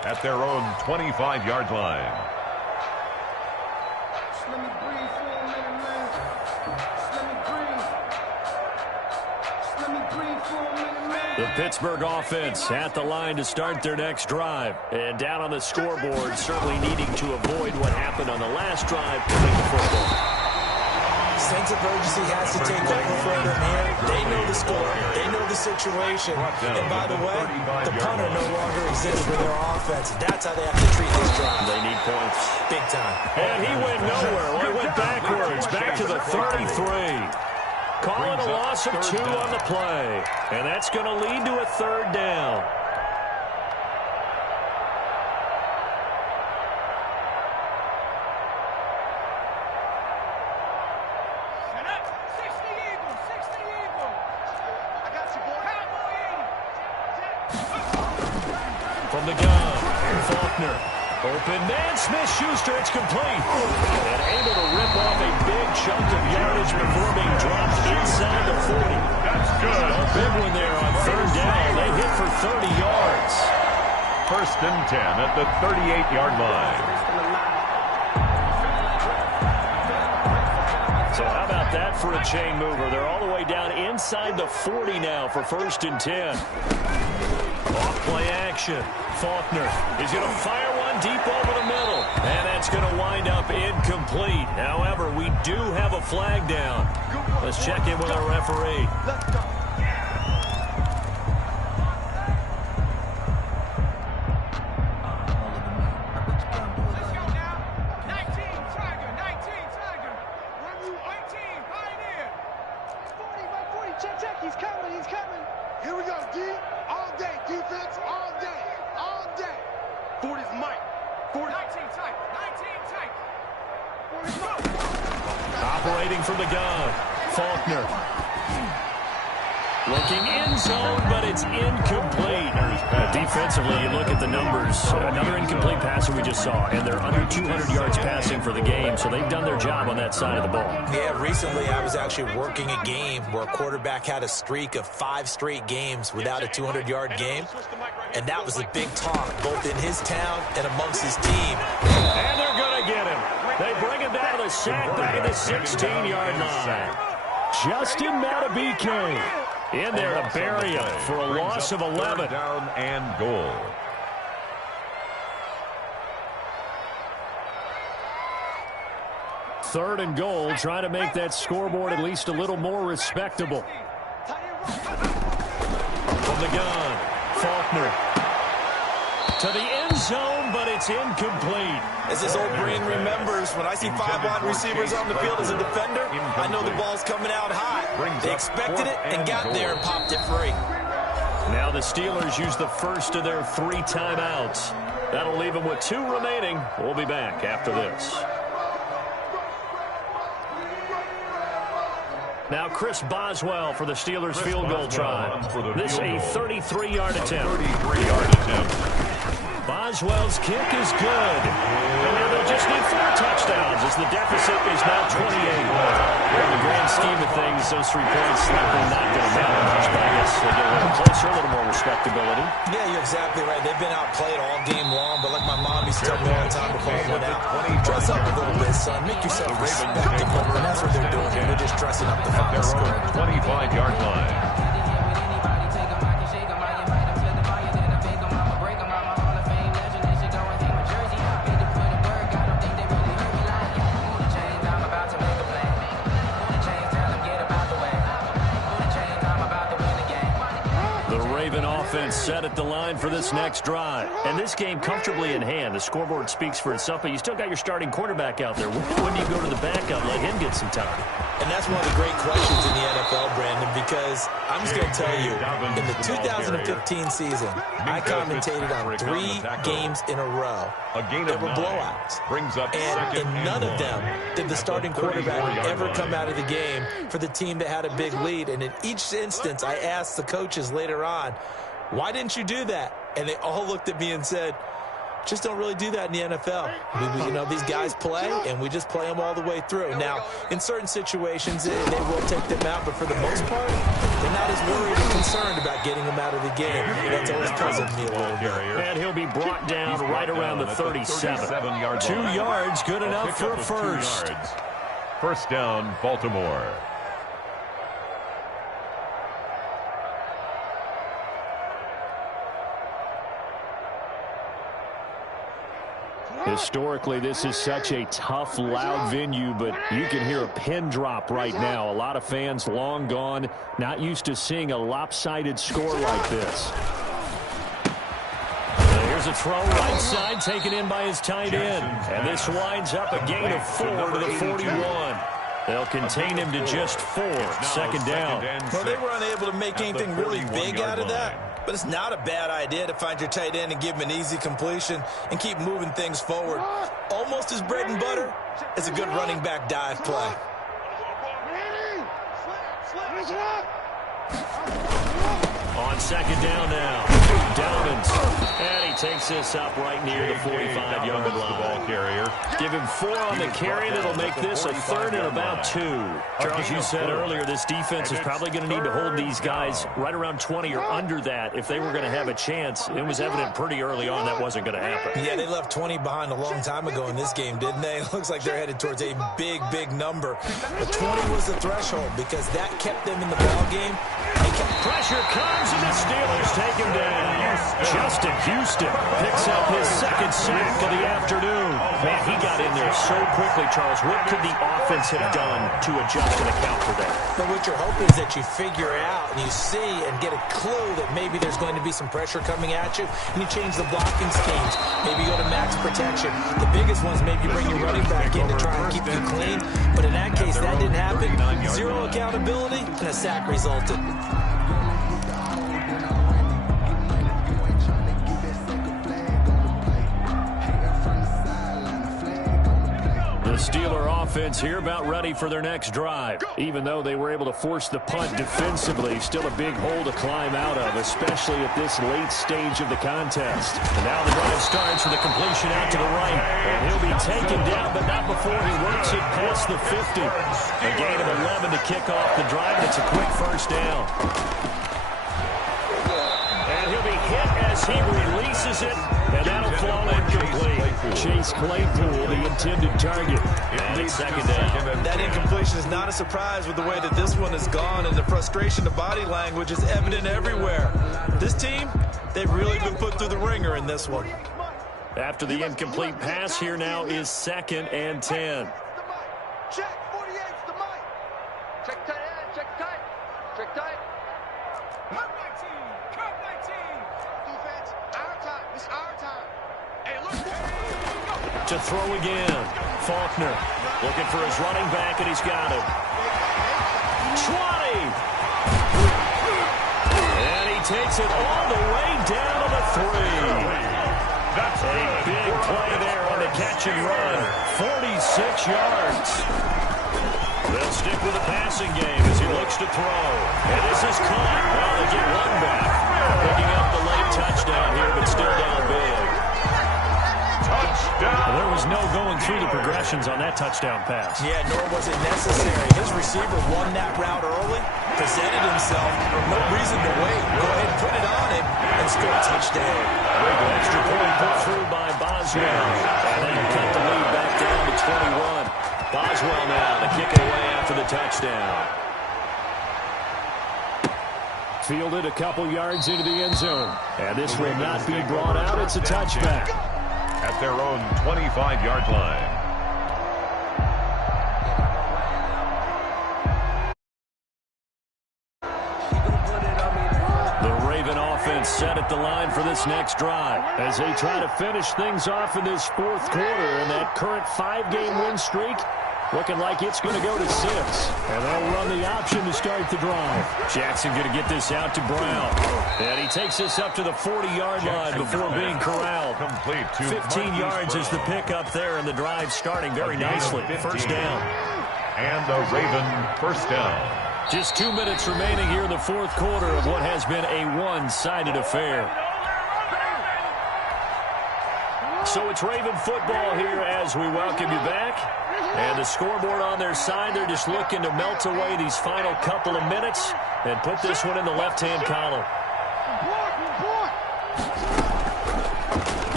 At their own 25-yard line. The Pittsburgh offense at the line to start their next drive. And down on the scoreboard, certainly needing to avoid what happened on the last drive to win the football. Sense of urgency has to take over for them here. They know the score. They know the situation. And by the way, the punter no longer exists for their offense. That's how they have to treat this drive. They need points. Big time. And he went nowhere. Well, he went backwards, back to the 33. Calling a loss of 2 on the play. And that's going to lead to a 3rd down. From the gun, Faulkner. Open man, Smith-Schuster, it's complete. And able to rip off a big chunk of yardage before being dropped inside the 40. That's good. A big one there on 3rd down. They hit for 30 yards. 1st and 10 at the 38-yard line. So how about that for a chain mover? They're all the way down inside the 40 now for 1st and 10. Off play action. Faulkner is going to fire one deep over the middle. And that's going to wind up incomplete. However, we do have a flag down. Let's check in with our referee. Check. He's coming. Here we go, D. All day. Defense, all day. All day. 40's Mike. 40. 19 tight. 40's Mike. Operating from the gun. Faulkner. Looking in zone, but it's incomplete. Defensively, you look at the numbers. Another incomplete passer we just saw, and they're under 200 yards passing for the game, so they've done their job on that side of the ball. Yeah, recently I was actually working a game where a quarterback had a streak of 5 straight games without a 200-yard game, and that was a big talk, both in his town and amongst his team. And they're going to get him. They bring him down to the sack back at the 16-yard line. Justin Matabike in there to bury him for a loss of 11. Down and goal. Third and goal, trying to make that scoreboard at least a little more respectable. From the gun, Faulkner to the end zone, but it's incomplete. As his old brain remembers, when I see 5 wide receivers on the field as a defender, I know the ball's coming out hot. They expected it and got there and popped it free. Now the Steelers use the first of their 3 timeouts. That'll leave them with 2 remaining. We'll be back after this. Now Chris Boswell for the Steelers field goal try. This a 33-yard attempt. Boswell's kick is good. And now they'll just need 4 touchdowns as the deficit is now 28. In the grand scheme of things, those 3 points likely not going to matter much, but I guess they get a little closer, a little more respectability. Yeah, you're exactly right. They've been outplayed all game long, but like my mom used to tell me all the time before I went out, dress up a little bit, son. Make yourself respectable. And that's what they're doing. They're just dressing up the final score. 25-yard line. Set at the line for this next drive. And this game comfortably in hand. The scoreboard speaks for itself, but you still got your starting quarterback out there. When do you go to the backup, let him get some time? And that's one of the great questions in the NFL, Brandon, because I'm just going to tell you, in the 2015 season, I commentated on 3 games in a row. There were blowouts. And in none of them did the starting quarterback ever come out of the game for the team that had a big lead. And in each instance, I asked the coaches later on, why didn't you do that? And they all looked at me and said, just don't really do that in the NFL. These guys play, and we just play them all the way through. Now, in certain situations, they will take them out, but for the most part, they're not as worried and concerned about getting them out of the game. That's always puzzled me a little bit. And he'll be brought down right around the 37. 2 yards, good enough for a first. First down, Baltimore. Historically, this is such a tough, loud venue, but you can hear a pin drop right now. A lot of fans long gone, not used to seeing a lopsided score like this. Here's a throw right side, taken in by his tight end. And this winds up a gain of 4 to the 41. They'll contain him to just 4. Second down. Well, they were unable to make anything really big out of that. But it's not a bad idea to find your tight end and give him an easy completion and keep moving things forward. Almost as bread and butter as a good running back dive play. On second down now. Downins. And he takes this up right near the 45-yard line. Give him 4 on the carry. That'll make this a 3rd and about 2. Charles, you said earlier this defense is probably going to need to hold these guys right around 20 or under that if they were going to have a chance. It was evident pretty early on that wasn't going to happen. Yeah, they left 20 behind a long time ago in this game, didn't they? It looks like they're headed towards a big, big number. But 20 was the threshold because that kept them in the ball game. Pressure comes, and the Steelers take him down. Justin Houston picks up his second sack of the afternoon. Man, he got in there so quickly, Charles. What could the offense have done to adjust and account for that? But what you're hoping is that you figure out and you see and get a clue that maybe there's going to be some pressure coming at you, and you change the blocking schemes. Maybe go to max protection. The biggest one's maybe bring your running back in to try and keep you clean. But in that case, that didn't happen. Zero accountability, and a sack resulted. The Steeler offense here about ready for their next drive. Even though they were able to force the punt defensively, still a big hole to climb out of, especially at this late stage of the contest. And now the drive starts with a completion out to the right. And he'll be taken down, but not before he works it past the 50. A gain of 11 to kick off the drive, and it's a quick first down. And he'll be hit as he releases it, and that'll fall incomplete. Chase Claypool, the intended target. And it's second down. That incompletion is not a surprise with the way that this one has gone, and the frustration of body language is evident everywhere. This team, they've really been put through the ringer in this one. After the incomplete pass, here now is 2nd and 10. Check, 48's the mic. Check tight end, check tight. Check tight. Cut 19, cut 19. Defense, our time, it's our time. Hey, look. To throw again. Faulkner looking for his running back, and he's got him. 20. And he takes it all the way down to the 3. That's a big play there on the catch and run. 46 yards. They'll stick with the passing game as he looks to throw. And this is caught. Well, they get one back. Picking up the late touchdown here, but still down big. Touchdown. Well, there was no going through the progressions on that touchdown pass. Yeah, nor was it necessary. His receiver won that route early, presented himself. No reason to wait. Go ahead and put it on him and score a touchdown. Extra point put through by Boswell. And they cut the lead back down to 21. Boswell now to kick it away after the touchdown. Fielded a couple yards into the end zone. And this will not be brought out. It's a touchback. At their own 25-yard line. The Raven offense set at the line for this next drive as they try to finish things off in this fourth quarter, and that current 5-game win streak looking like it's going to go to 6. And they'll run the option to start the drive. Jackson going to get this out to Brown. And he takes this up to the 40-yard line before being corralled. 15 yards is the pickup there, and the drive starting very nicely. First down. And the Raven first down. Just 2 minutes remaining here in the fourth quarter of what has been a one-sided affair. So it's Raven football here as we welcome you back. And the scoreboard on their side, they're just looking to melt away these final couple of minutes and put this one in the left-hand column.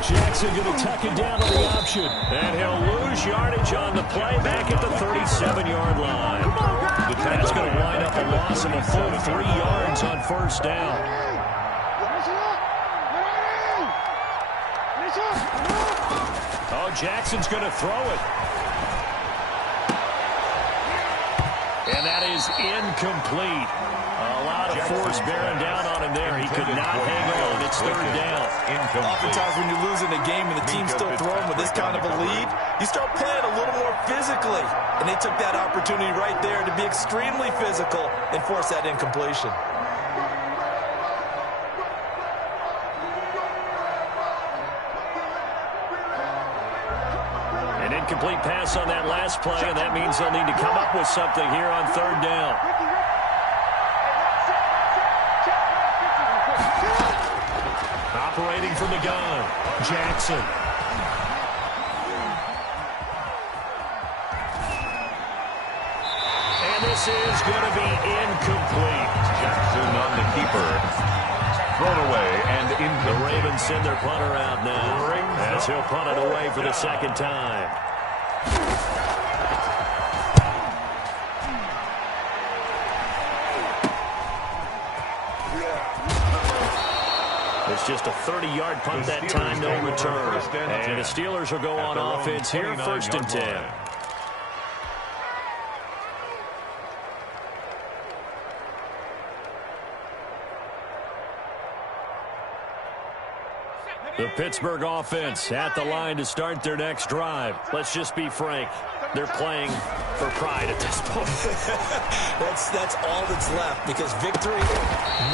Jackson going to tuck it down to the option. And he'll lose yardage on the play back at the 37-yard line. That's going to wind up a loss of a full 3 yards on first down. Oh, Jackson's going to throw it. And that is incomplete. A lot of force bearing down on him there. He could not hang on. It's third down. Oftentimes when you're losing a game and the team's still throwing with this kind of a lead, you start playing a little more physically. And they took that opportunity right there to be extremely physical and force that incompletion. An incomplete pass on that last play, and that means they'll need to come up with something here on third down. Operating from the gun, Jackson. And this is going to be incomplete. Jackson on the keeper. Thrown away and incomplete. The Ravens send their punter out now as he'll punt it away for the second time. It's just a 30-yard punt that time, no return. And the Steelers will go on offense here, 1st and 10. The Pittsburgh offense at the line to start their next drive. Let's just be frank. They're playing for pride at this point. That's all that's left, because victory,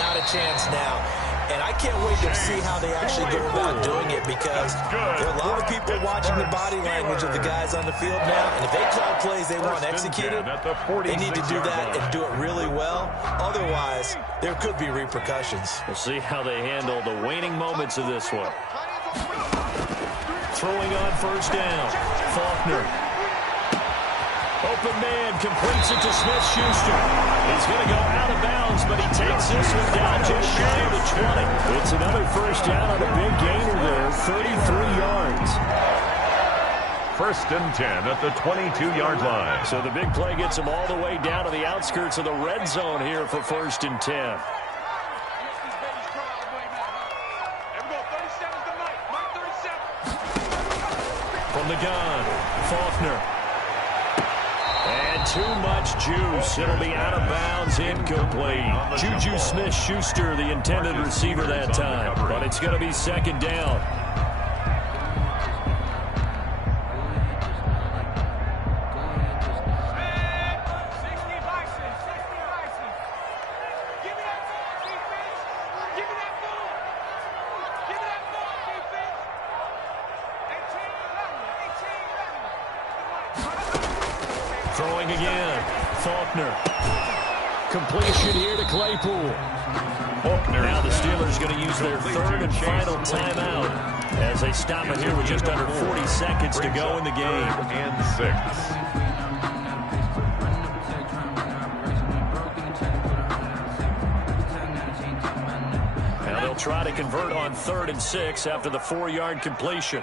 not a chance now. And I can't wait to see how they actually go about doing it, because there are a lot of people watching the body language of the guys on the field now. And if they call plays they want executed, they need to do that and do it really well. Otherwise, there could be repercussions. We'll see how they handle the waning moments of this one. Throwing on 1st down. Faulkner. Open man, completes it to Smith-Schuster. He's going to go out of bounds, but he takes this one down just shy of the 20. It's another 1st down on a big gainer there, 33 yards. 1st and 10 at the 22-yard line. So the big play gets him all the way down to the outskirts of the red zone here for 1st and 10. From the gun, Faulkner. And too much juice. It'll be out of bounds, incomplete. Juju Smith-Schuster, the intended receiver that time. But it's going to be 2nd down. Throwing again. Faulkner. Completion here to Claypool. Now the Steelers going to use their 3rd and final timeout as they stop it here with just under 40 seconds to go in the game. And 6. Now they'll try to convert on 3rd and 6 after the 4-yard completion.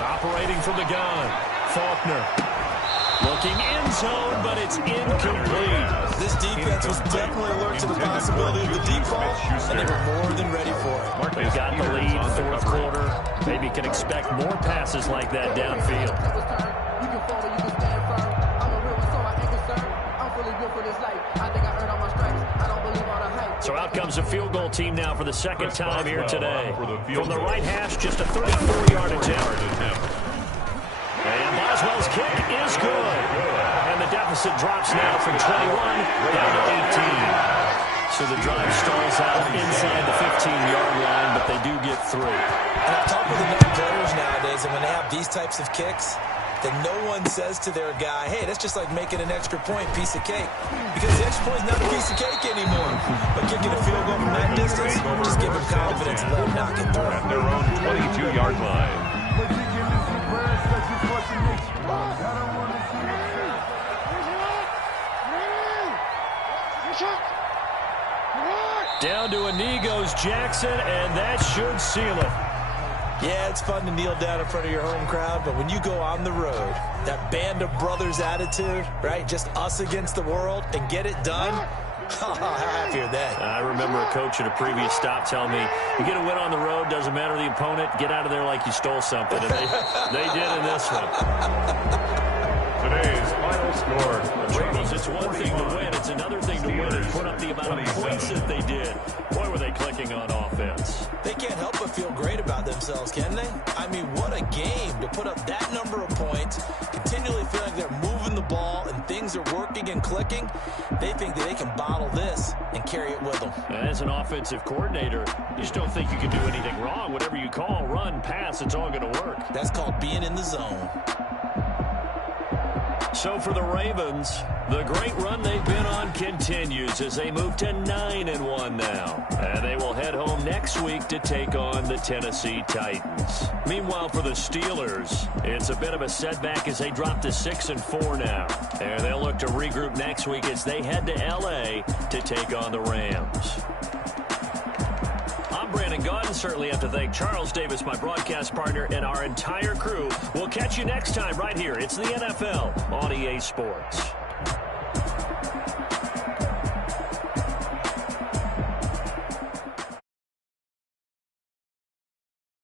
Operating from the gun, Faulkner. Looking end zone, but it's incomplete. This defense was definitely alert to the possibility of the deep ball, and they were more than ready for it. They've got the lead, 4th quarter. Maybe can expect more passes like that downfield. You can fall or you can stand firm. I'm a real one, so I ain't concerned. I'm fully built for this life. I think I earned all my stripes. I don't believe all the hype. So out comes the field goal team now for the 2nd time here today. From the right hash, just a 34-yard attempt. And Boswell's kick is good. And the deficit drops now from 21 down to 18. So the drive stalls out inside the 15-yard line, but they do get through. And I've talked with enough players nowadays, and when they have these types of kicks, then no one says to their guy, hey, that's just like making an extra point, piece of cake. Because the extra point is not a piece of cake anymore. But kicking a field goal from that distance, just give them confidence and let them knock it through. At their own 22-yard line. Down to a knee goes Jackson, and that should seal it. Yeah, it's fun to kneel down in front of your home crowd, but when you go on the road, that band of brothers attitude, right, just us against the world, and get it done, how happy are they? I remember a coach at a previous stop telling me, you get a win on the road, doesn't matter the opponent, get out of there like you stole something, and they did in this one. Today's final score. Charles, it's one thing to win, it's another thing to win and put up the amount of points that they did. Boy, were they clicking on offense. They can't help but feel great about themselves, can they? I mean, what a game to put up that number of points, continually feel like they're moving the ball and things are working and clicking. They think that they can bottle this and carry it with them. As an offensive coordinator, you just don't think you can do anything wrong. Whatever you call, run, pass, it's all going to work. That's called being in the zone. So for the Ravens, the great run they've been on continues as they move to 9-1 now. And they will head home next week to take on the Tennessee Titans. Meanwhile, for the Steelers, it's a bit of a setback as they drop to 6-4 now. And they'll look to regroup next week as they head to L.A. to take on the Rams. I'm Brandon gone. Certainly have to thank Charles Davis, my broadcast partner, and our entire crew. We'll catch you next time right here. It's the NFL on EA Sports.